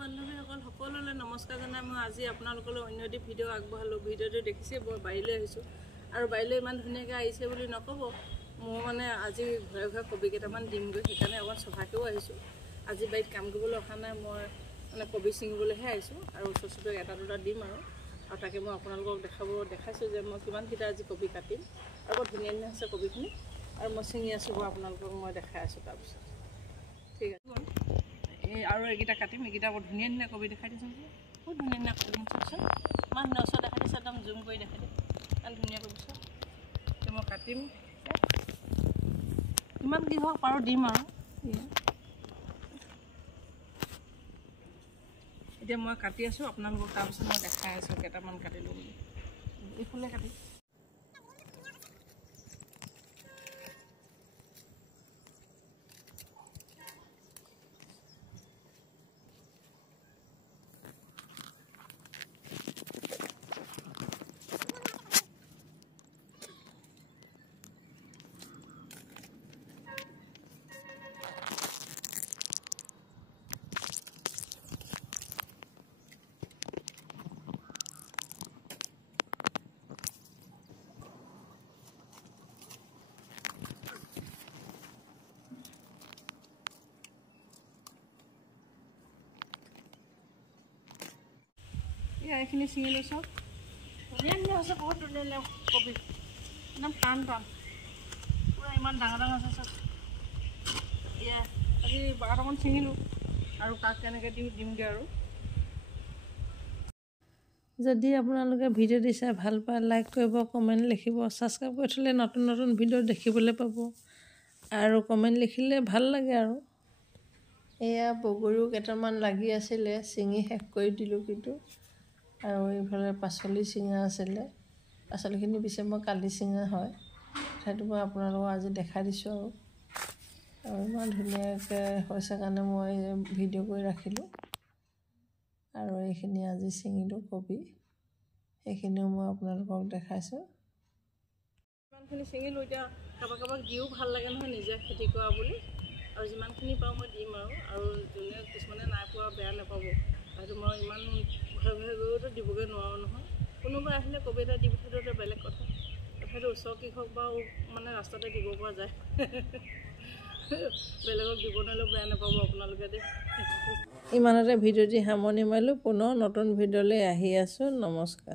বান্ধৱীসকল সকলোলৈ নমস্কাৰ জনাই মই আজি আপোনালোকলৈ অন্য এটি ভিডিঅ' আগবঢ়ালোঁ। ভিডিঅ'টো দেখিছে মই বাৰীলৈ আহিছোঁ আৰু বাৰীলৈ ইমান ধুনীয়াকৈ আহিছে বুলি নক'ব। মই মানে আজি ঘৰে ঘৰে কবি কেইটামান দিমগৈ, সেইকাৰণে অকণ চফাকৈও আহিছোঁ। আজি বাৰীত কাম কৰিবলৈ অহা নাই, মই মানে কবি ছিঙিবলৈহে আহিছোঁ আৰু ওচৰ চুবুৰীয়াক এটা দুটা দিম আৰু তাকে মই আপোনালোকক দেখাইছোঁ যে মই কিমানকেইটা আজি কবি কাটিম আৰু বৰ ধুনীয়া ধুনীয়া আছে কবিখিনি আৰু মই ছিঙি আছোঁ বাৰু আপোনালোকক মই দেখাই আছোঁ। তাৰপিছত ঠিক আছে আৰু এইকেইটা কাটিম, এইকেইটা বৰ ধুনীয়া ধুনীয়া কবি দেখাই দিছোঁ। বহুত ধুনীয়া ধুনীয়া কবিখিনি চাওকচোন, ইমান ধুনীয়া ওচৰত দেখাই দিছে, একদম জুম কৰি দেখাই দিম, ইমান ধুনীয়া কবি চাওক। এতিয়া মই কাটিম, কিমান কি হওক পাৰোঁ দিম আৰু এতিয়া মই কাটি আছোঁ আপোনালোকক, তাৰপিছত মই দেখাই আছোঁ কেইটামান কাটিলোঁ বুলি। এইফালে কাটিম। এইখিনি ছিঙিলোঁ চব, ধুনীয়া ধুনীয়া হৈছে, বহুত ধুনীয়া ধুনীয়া কবি, একদম টান টান, পূৰা ইমান ডাঙৰ ডাঙৰ আছে চব। এয়া আজি 12টামান ছিঙিলোঁ আৰু কাক কেনেকৈ দিমগৈ আৰু। যদি আপোনালোকে ভিডিঅ'টি চাই ভাল পায় লাইক কৰিব, কমেণ্ট লিখিব, ছাবস্ক্ৰাইব কৰি থ'লে নতুন নতুন ভিডিঅ' দেখিবলৈ পাব আৰু কমেণ্ট লিখিলে ভাল লাগে আৰু। এয়া বগৰীও কেইটামান লাগি আছিলে, ছিঙি শেষ কৰি দিলোঁ কিন্তু। আৰু এইফালে পাচলি ছিঙা আছিলে, পাচলিখিনি পিছে মই কালি ছিঙা হয়, সেইটো মই আপোনালোকক আজি দেখাই দিছোঁ আৰু ইমান ধুনীয়াকৈ হৈছে কাৰণে মই ভিডিঅ' কৰি ৰাখিলোঁ। আৰু এইখিনি আজি ছিঙিলোঁ কবি, সেইখিনিও মই আপোনালোকক দেখাইছোঁ। ইমানখিনি ছিঙিলোঁ, এতিয়া কাৰোবাক কাৰোবাক দিও ভাল লাগে নহয়, নিজে খেতি কৰা বুলি, আৰু যিমানখিনি পাওঁ মই দিম আৰু যোনে কিছুমানে নাই পোৱা বেয়া নাপাব, সেইটো মই ইমান ঘৰে ঘৰে গৈতো দিবগৈ নোৱাৰোঁ নহয়। কোনোবাই আহিলে কবি এটা দি পঠিয়াটো এটা বেলেগ কথা, তথাপিতো ওচৰ কৃষক বাৰু মানে ৰাস্তাতে দিব পৰা যায়, বেলেগক দিব নোৱাৰিলেও বেয়া নাপাব আপোনালোকে দেই। ইমানতে ভিডিঅ'টি সামৰণি মাৰিলোঁ, পুনৰ নতুন ভিডিঅ'লৈ আহি আছোঁ। নমস্কাৰ।